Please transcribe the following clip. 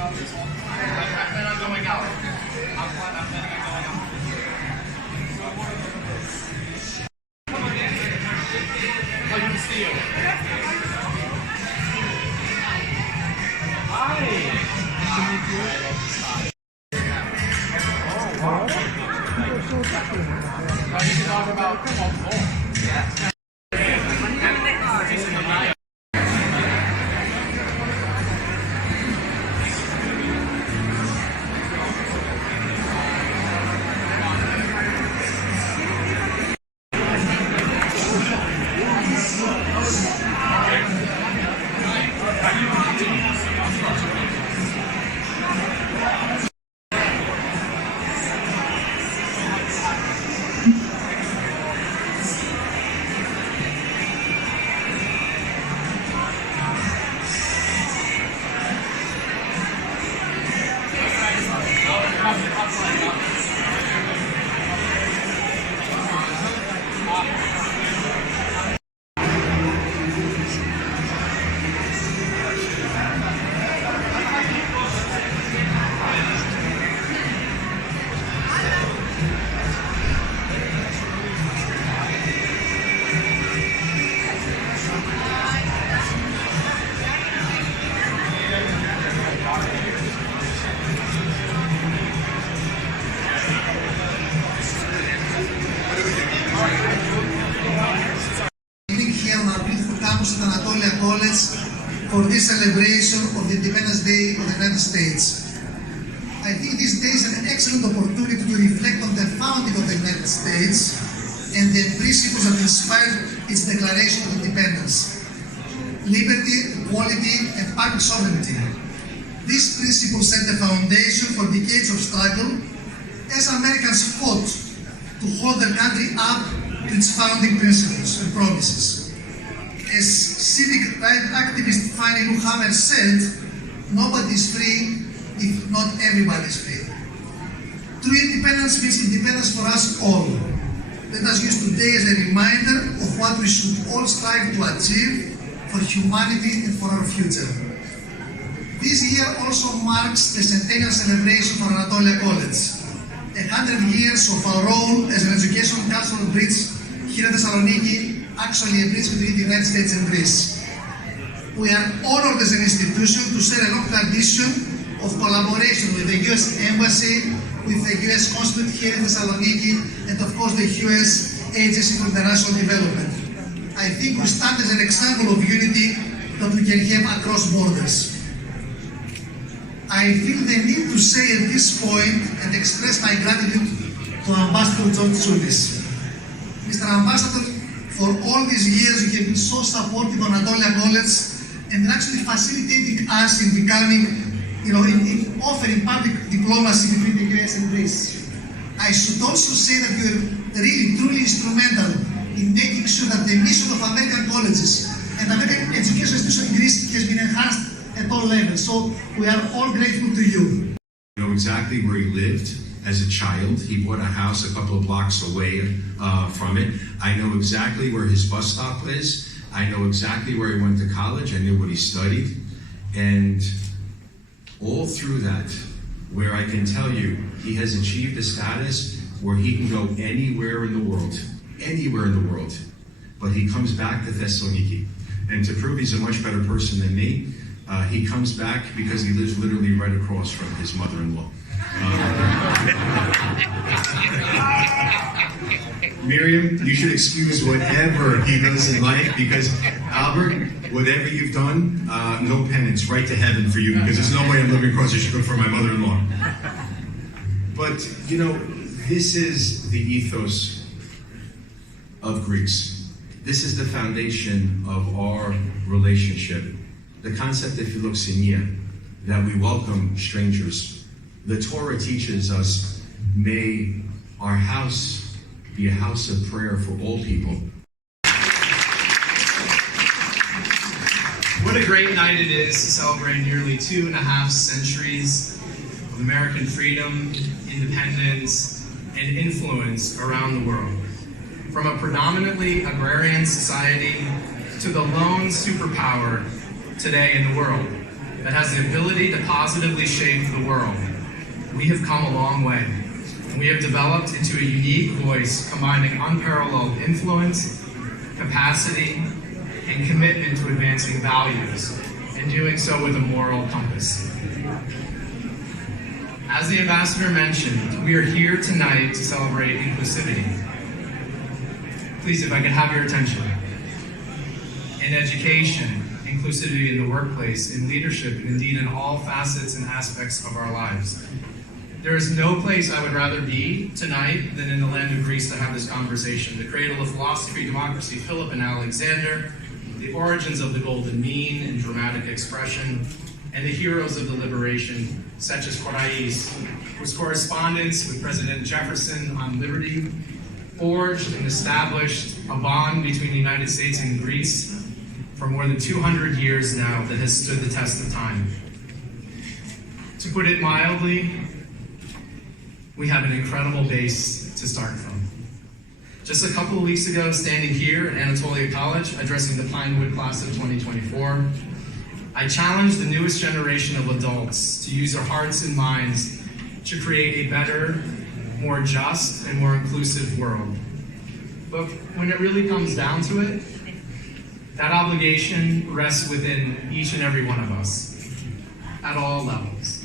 At Anatólια College for this celebration of the Independence Day of the United States. I think this day is an excellent opportunity to reflect on the founding of the United States and the principles that inspired its Declaration of Independence. Liberty, equality, and public sovereignty. These principles set the foundation for decades of struggle as Americans fought to hold their country up to its founding principles and promises. As civic rights activist Fannie Lou Hamer said, nobody is free if not everybody is free. True independence means independence for us all. Let us use today as a reminder of what we should all strive to achieve for humanity and for our future. This year also marks the centennial celebration for Anatólια College. 100 years of our role as an educational cultural bridge here in Thessaloniki, actually a bridge between the United States and Greece. We are honored as an institution to share a long tradition of collaboration with the U.S. Embassy, with the U.S. Consulate here in Thessaloniki, and of course the U.S. Agency for International Development. I think we stand as an example of unity that we can have across borders. I feel the need to say at this point and express my gratitude to Ambassador George Tsoulis. Mr. Ambassador, for all these years you have been so supportive of Anatólια College and actually facilitating us in becoming, in offering public diplomacy between the US and Greece. I should also say that you are really, truly instrumental in making sure that the mission of American colleges and American education institutions in Greece has been enhanced at all levels. So we are all grateful to you. I know exactly where he lived as a child. He bought a house a couple of blocks away from it. I know exactly where his bus stop is. I know exactly where he went to college. I knew what he studied. And all through that, where I can tell you, he has achieved a status where he can go anywhere in the world, but he comes back to Thessaloniki. And to prove he's a much better person than me, he comes back because he lives literally right across from his mother-in-law. Miriam, you should excuse whatever he does in life, because Albert, whatever you've done, no penance, right to heaven for you, because there's no way I'm living across the street from my mother-in-law. But, this is the ethos of Greeks. This is the foundation of our relationship. The concept of philoxenia, that we welcome strangers. The Torah teaches us, may our house be a house of prayer for all people. What a great night it is to celebrate nearly 2.5 centuries of American freedom, independence, and influence around the world. From a predominantly agrarian society to the lone superpower today in the world. that has the ability to positively shape the world. We have come a long way. We have developed into a unique voice combining unparalleled influence, capacity, and commitment to advancing values, and doing so with a moral compass. As the ambassador mentioned, we are here tonight to celebrate inclusivity. Please, if I could have your attention. In education, inclusivity in the workplace, in leadership, and indeed in all facets and aspects of our lives. There is no place I would rather be tonight than in the land of Greece to have this conversation. The cradle of philosophy, democracy, Philip and Alexander, the origins of the golden mean and dramatic expression, and the heroes of the liberation, such as Corais, whose correspondence with President Jefferson on liberty forged and established a bond between the United States and Greece for more than 200 years now that has stood the test of time. To put it mildly, we have an incredible base to start from. Just a couple of weeks ago, standing here at Anatolya College, addressing the Pinewood class of 2024, I challenged the newest generation of adults to use their hearts and minds to create a better, more just, and more inclusive world. But when it really comes down to it, that obligation rests within each and every one of us, at all levels.